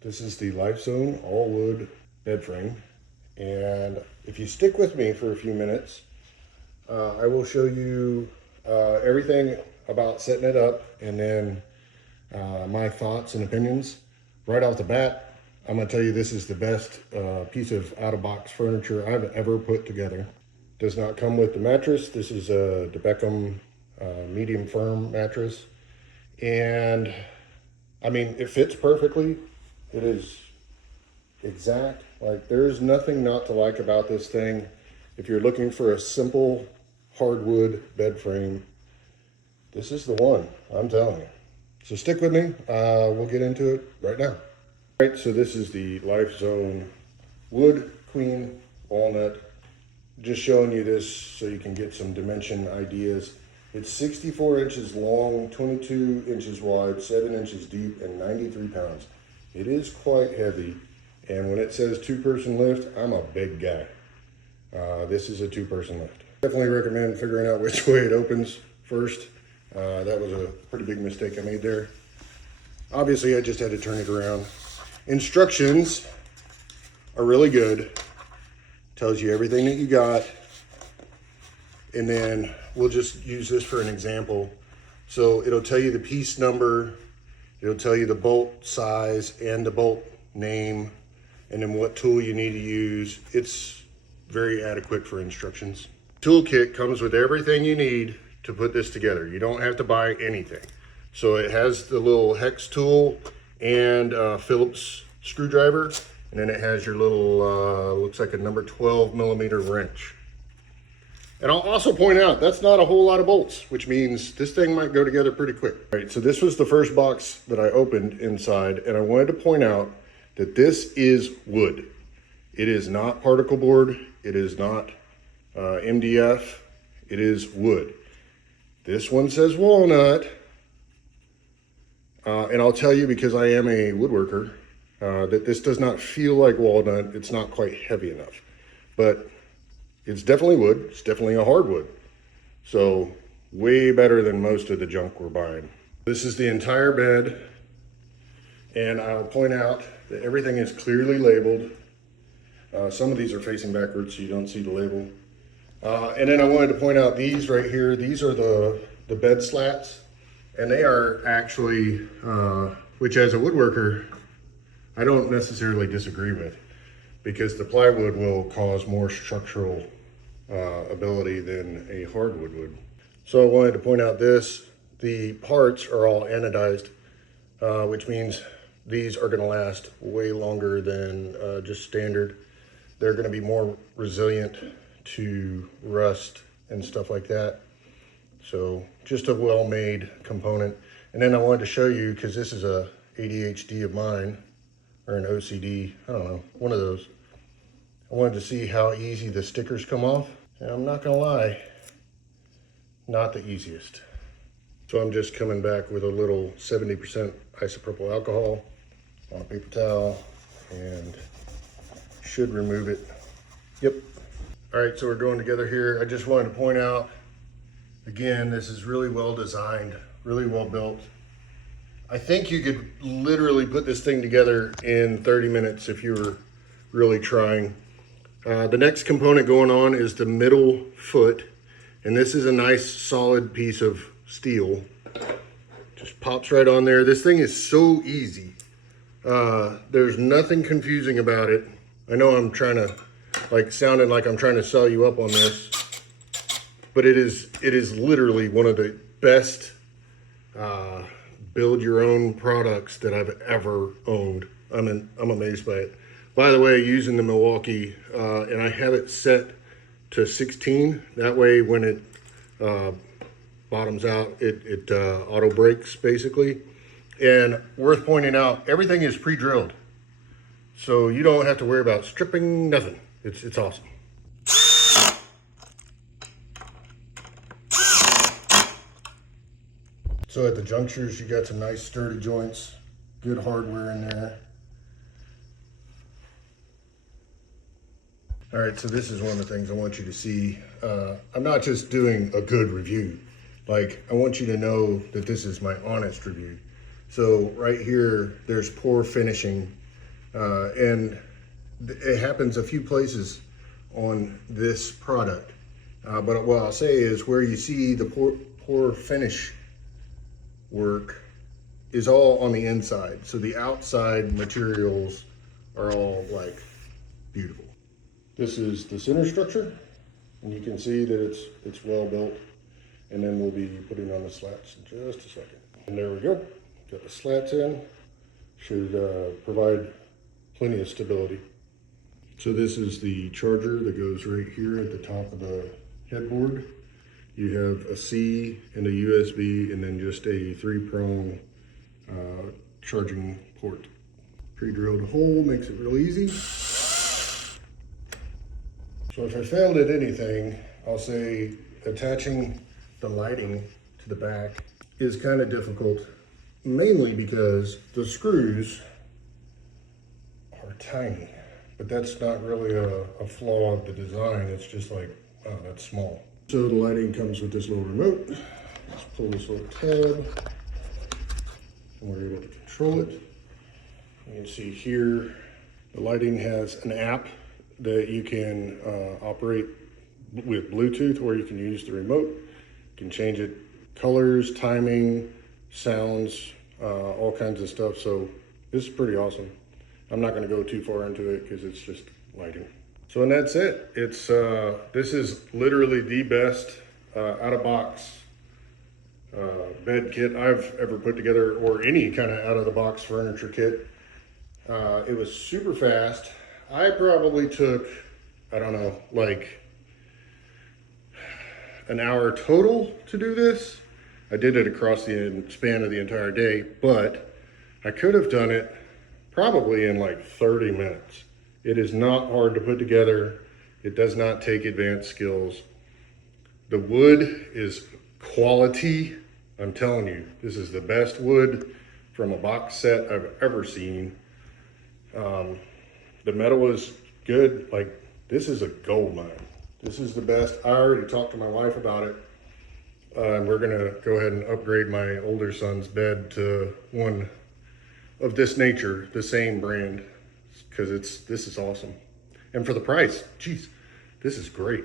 This is the Lifezone all wood bed frame. And if you stick with me for a few minutes, I will show you everything about setting it up, and then my thoughts and opinions. Right off the bat, I'm gonna tell you this is the best piece of out-of-box furniture I've ever put together. Does not come with the mattress. This is a DeBeckham medium firm mattress. And I mean, it fits perfectly. It is exact. Like, there's nothing not to like about this thing. If you're looking for a simple hardwood bed frame, this is the one, I'm telling you. So stick with me. We'll get into it right now. All right, so this is the Lifezone Wood Queen Walnut. Just showing you this so you can get some dimension ideas. It's 64 inches long, 22 inches wide, 7 inches deep, and 93 pounds. It is quite heavy. And when it says 2-person lift, I'm a big guy. This is a 2-person lift. Definitely recommend figuring out which way it opens first. That was a pretty big mistake I made there. Obviously, I just had to turn it around. Instructions are really good. Tells you everything that you got. And then we'll just use this for an example. So it'll tell you the piece number, it'll tell you the bolt size and the bolt name, and then what tool you need to use. It's very adequate for instructions. Toolkit comes with everything you need to put this together. You don't have to buy anything. So it has the little hex tool and Phillips screwdriver, and then it has your little, looks like a number 12 millimeter wrench. And I'll also point out, that's not a whole lot of bolts, which means this thing might go together pretty quick. All right, so this was the first box that I opened inside, and I wanted to point out that this is wood. It is not particle board. It is not MDF. It is wood. This one says walnut. And I'll tell you, because I am a woodworker, that this does not feel like walnut. It's not quite heavy enough, but it's definitely wood. It's definitely a hardwood. So way better than most of the junk we're buying. This is the entire bed. And I'll point out that everything is clearly labeled. Some of these are facing backwards, so you don't see the label. And then I wanted to point out these right here. These are the bed slats. And they are actually, which as a woodworker, I don't necessarily disagree with, because the plywood will cause more structural ability than a hardwood would. So I wanted to point out this. The parts are all anodized, which means these are going to last way longer than just standard. They're going to be more resilient to rust and stuff like that. So just a well-made component. And then I wanted to show you, because this is a ADHD of mine, or an OCD, I don't know, one of those. I wanted to see how easy the stickers come off. And I'm not gonna lie, not the easiest. So I'm just coming back with a little 70% isopropyl alcohol on a paper towel, and should remove it. Yep. All right, so we're going together here. I just wanted to point out, again, this is really well designed, really well built. I think you could literally put this thing together in 30 minutes if you were really trying. The next component going on is the middle foot. And this is a nice solid piece of steel. Just pops right on there. This thing is so easy. There's nothing confusing about it. I know I'm trying to, sounding like I'm trying to sell you up on this, but it is literally one of the best build your own products that I've ever owned. I'm amazed by it. By the way, using the Milwaukee, and I have it set to 16. That way when it bottoms out, it auto brakes basically. And worth pointing out, everything is pre-drilled. So you don't have to worry about stripping, nothing. It's awesome. So at the junctures, you got some nice sturdy joints, good hardware in there. All right, so this is one of the things I want you to see. I'm not just doing a good review. Like, I want you to know that this is my honest review. So right here, there's poor finishing And it happens a few places on this product. But what I'll say is where you see the poor finish work is all on the inside. So the outside materials are all like beautiful. This is the center structure, and you can see that it's well built. And then we'll be putting on the slats in just a second. And there we go. Got the slats in. Should provide plenty of stability. So this is the charger that goes right here at the top of the headboard. You have a C and a USB, and then just a 3-prong charging port. Pre-drilled hole makes it real easy. So if I failed at anything, I'll say attaching the lighting to the back is kind of difficult, mainly because the screws are tiny, but that's not really a flaw of the design. It's just like, oh, that's small. So the lighting comes with this little remote. Just pull this little tab, and we're able to control it. You can see here, the lighting has an app that you can operate with Bluetooth, or you can use the remote. You can change it, colors, timing, sounds, all kinds of stuff. So this is pretty awesome. I'm not going to go too far into it because it's just lighting. So, and that's it. It's this is literally the best out of box bed kit I've ever put together, or any kind of out of the box furniture kit. It was super fast. I probably took, I don't know, like an hour total to do this. I did it across the span of the entire day, but I could have done it probably in like 30 minutes. It is not hard to put together. It does not take advanced skills. The wood is quality. I'm telling you, this is the best wood from a box set I've ever seen. The metal is good. Like, this is a gold mine. This is the best. I already talked to my wife about it. And we're gonna go ahead and upgrade my older son's bed to one of this nature, the same brand, because this is awesome. And for the price, geez, this is great.